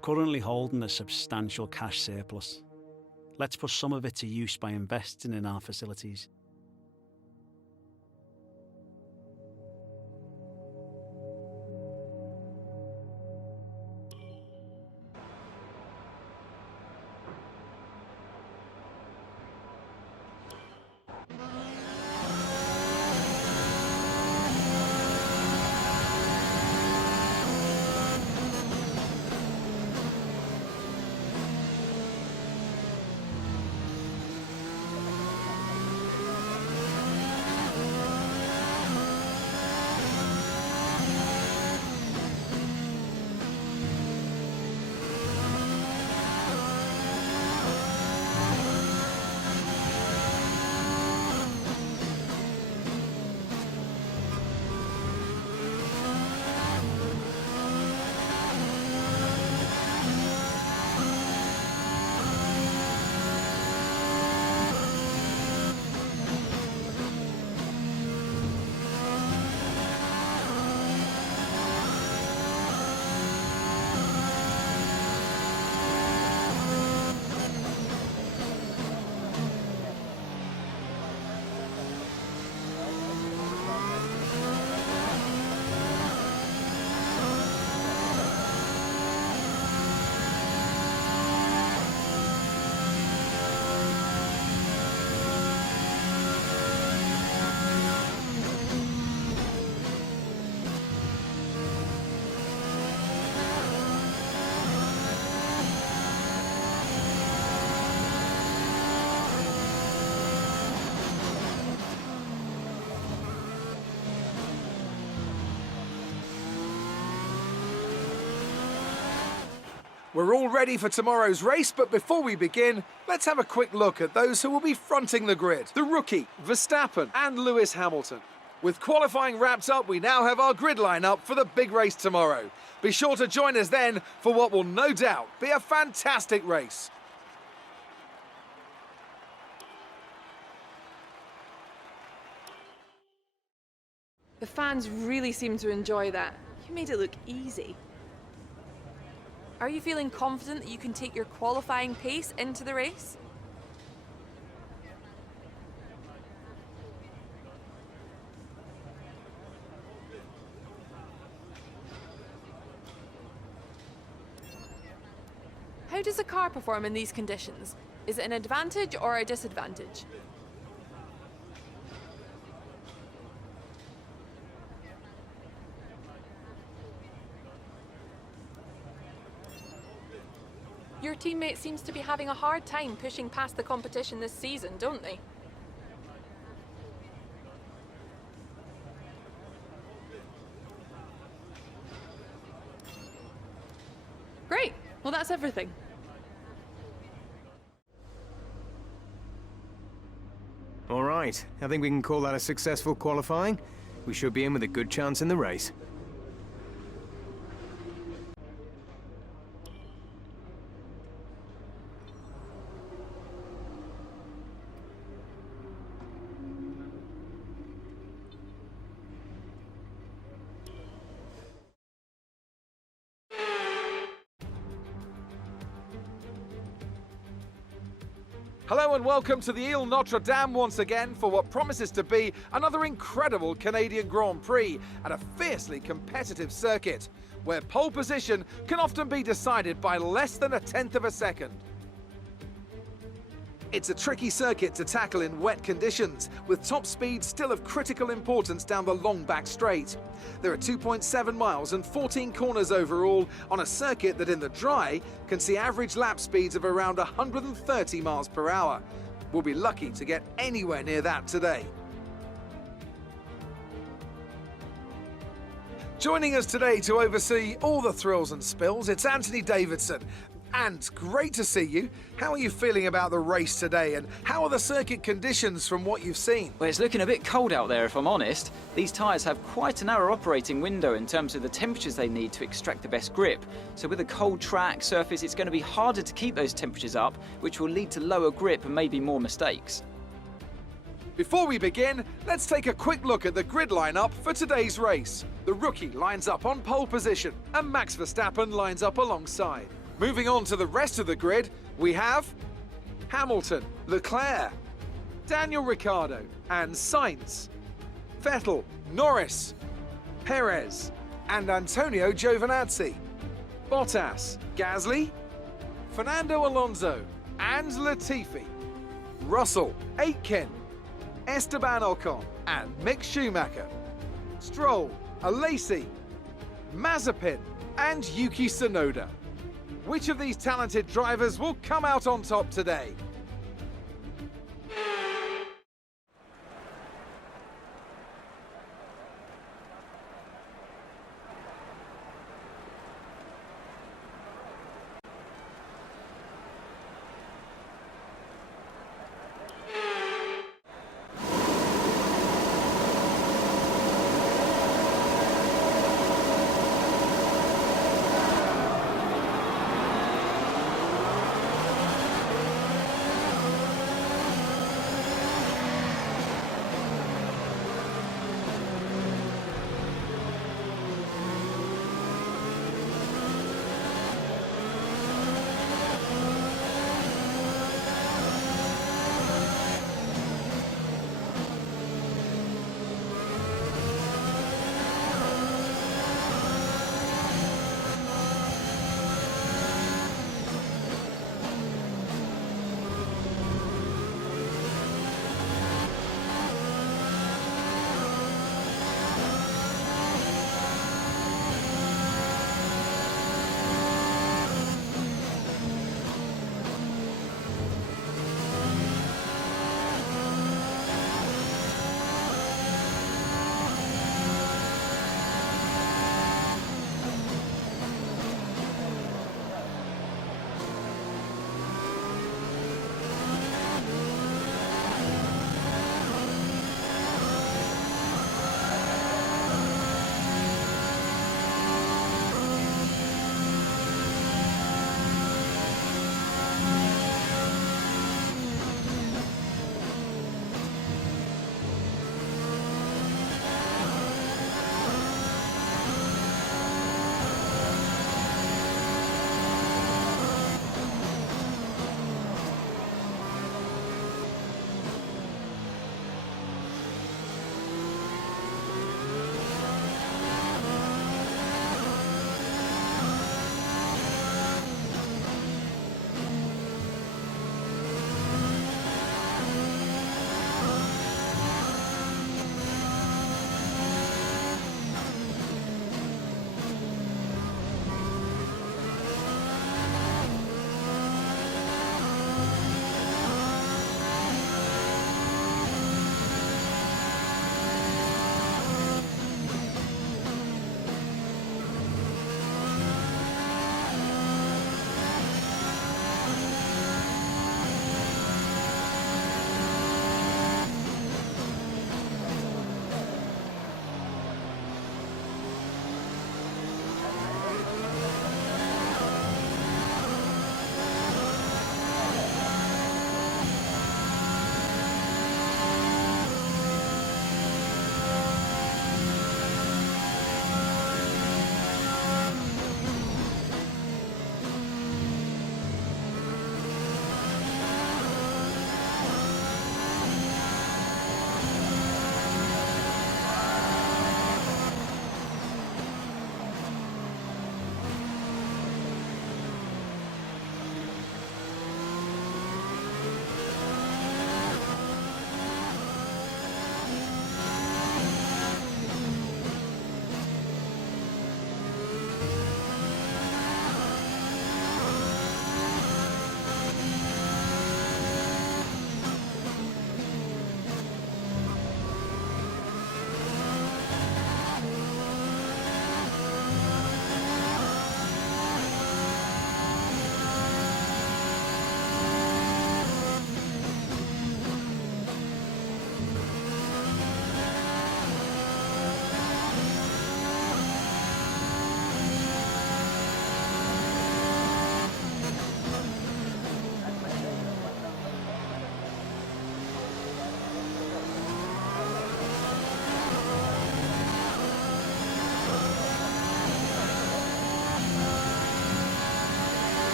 currently holding a substantial cash surplus. Let's put some of it to use by investing in our facilities. We're all ready for tomorrow's race, but before we begin, let's have a quick look at those who will be fronting the grid. The rookie, Verstappen and Lewis Hamilton. With qualifying wrapped up, we now have our grid lineup for the big race tomorrow. Be sure to join us then for what will no doubt be a fantastic race. The fans really seem to enjoy that. You made it look easy. Are you feeling confident that you can take your qualifying pace into the race? How does a car perform in these conditions? Is it an advantage or a disadvantage? Your teammate seems to be having a hard time pushing past the competition this season, don't they? Great. Well, that's everything. All right, I think we can call that a successful qualifying. We should be in with a good chance in the race. Hello and welcome to the Ile Notre Dame once again for what promises to be another incredible Canadian Grand Prix at a fiercely competitive circuit, where pole position can often be decided by less than a tenth of a second. It's a tricky circuit to tackle in wet conditions, with top speed still of critical importance down the long back straight. There are 2.7 miles and 14 corners overall on a circuit that in the dry can see average lap speeds of around 130 miles per hour. We'll be lucky to get anywhere near that today. Joining us today to oversee all the thrills and spills, it's Anthony Davidson. And great to see you. How are you feeling about the race today, and how are the circuit conditions from what you've seen? Well, it's looking a bit cold out there, if I'm honest. These tyres have quite a narrow operating window in terms of the temperatures they need to extract the best grip. So with a cold track surface, it's going to be harder to keep those temperatures up, which will lead to lower grip and maybe more mistakes. Before we begin, let's take a quick look at the grid lineup for today's race. The rookie lines up on pole position, and Max Verstappen lines up alongside. Moving on to the rest of the grid, we have Hamilton, Leclerc, Daniel Ricciardo and Sainz, Vettel, Norris, Perez and Antonio Giovinazzi, Bottas, Gasly, Fernando Alonso and Latifi, Russell, Aitken, Esteban Ocon and Mick Schumacher, Stroll, Alesi, Mazepin and Yuki Tsunoda. Which of these talented drivers will come out on top today?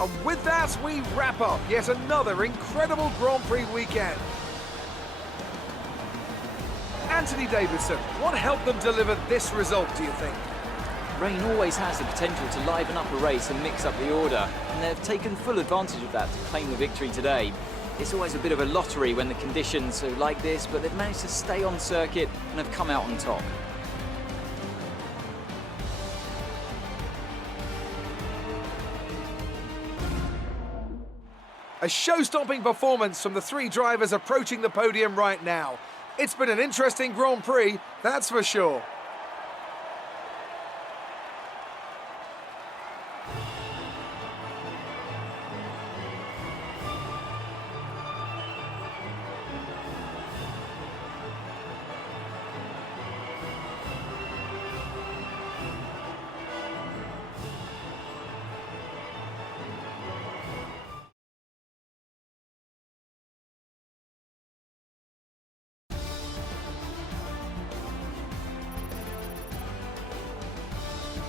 And with that, we wrap up yet another incredible Grand Prix weekend. Anthony Davidson, what helped them deliver this result, do you think? Rain always has the potential to liven up a race and mix up the order, and they've taken full advantage of that to claim the victory today. It's always a bit of a lottery when the conditions are like this, but they've managed to stay on circuit and have come out on top. A show-stopping performance from the three drivers approaching the podium right now. It's been an interesting Grand Prix, that's for sure.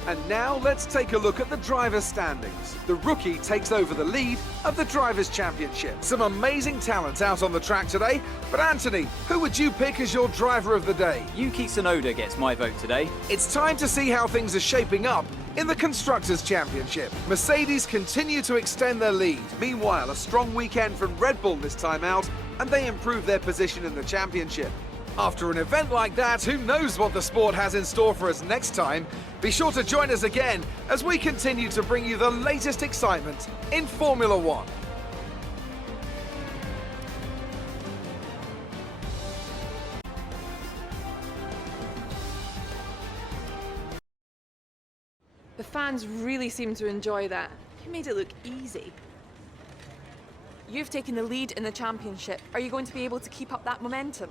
And now let's take a look at the drivers' standings. The rookie takes over the lead of the Drivers' Championship. Some amazing talent out on the track today, but Anthony, who would you pick as your driver of the day? Yuki Tsunoda gets my vote today. It's time to see how things are shaping up in the Constructors' Championship. Mercedes continue to extend their lead. Meanwhile, a strong weekend from Red Bull this time out, and they improve their position in the championship. After an event like that, who knows what the sport has in store for us next time? Be sure to join us again as we continue to bring you the latest excitement in Formula One. The fans really seem to enjoy that. You made it look easy. You've taken the lead in the championship. Are you going to be able to keep up that momentum?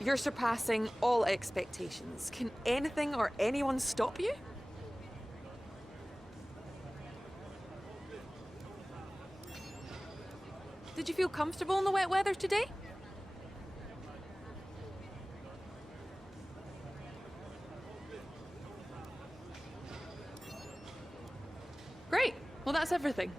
You're surpassing all expectations. Can anything or anyone stop you? Did you feel comfortable in the wet weather today? Great. Well, that's everything.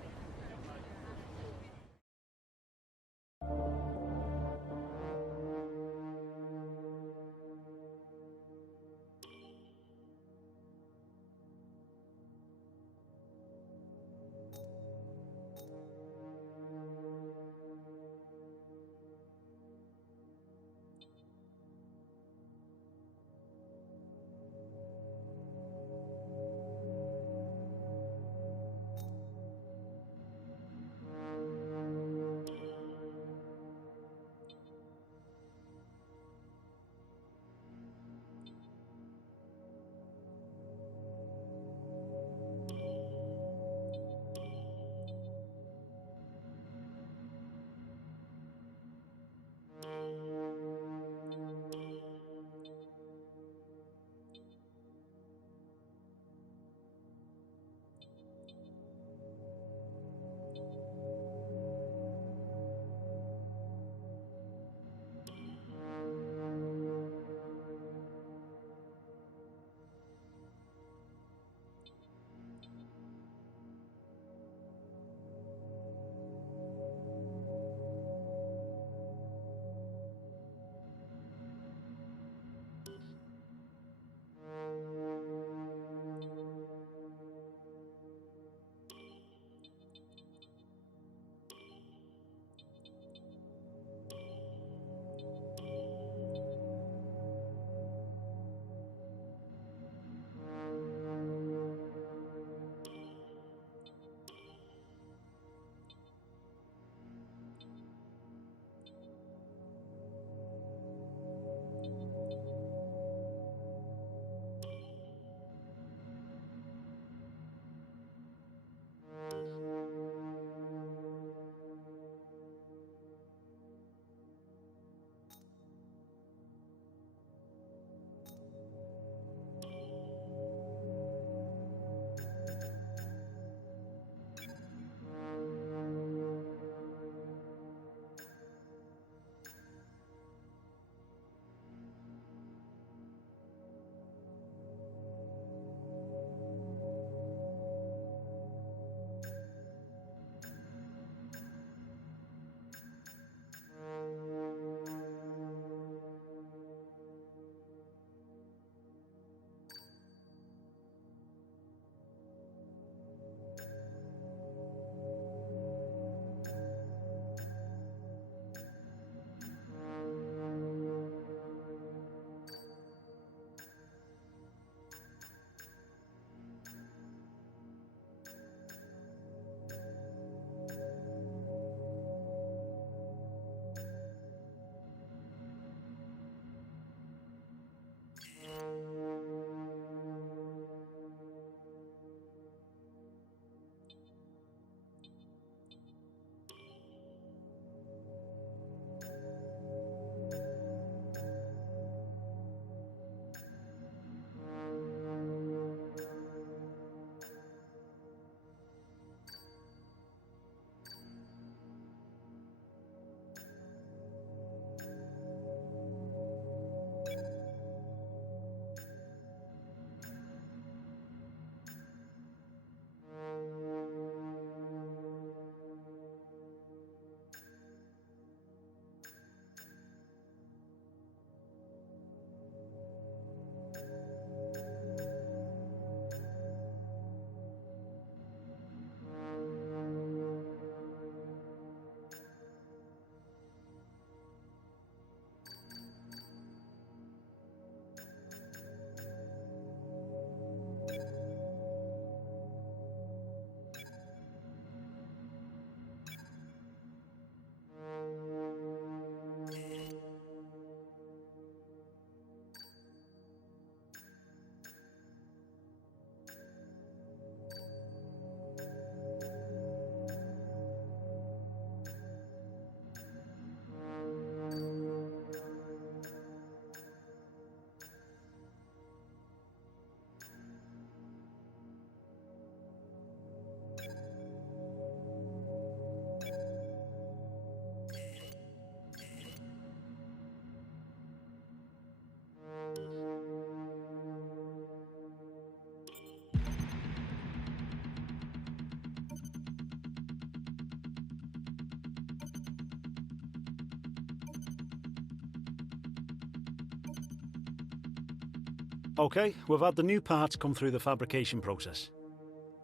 OK, we've had the new parts come through the fabrication process.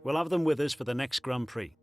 We'll have them with us for the next Grand Prix.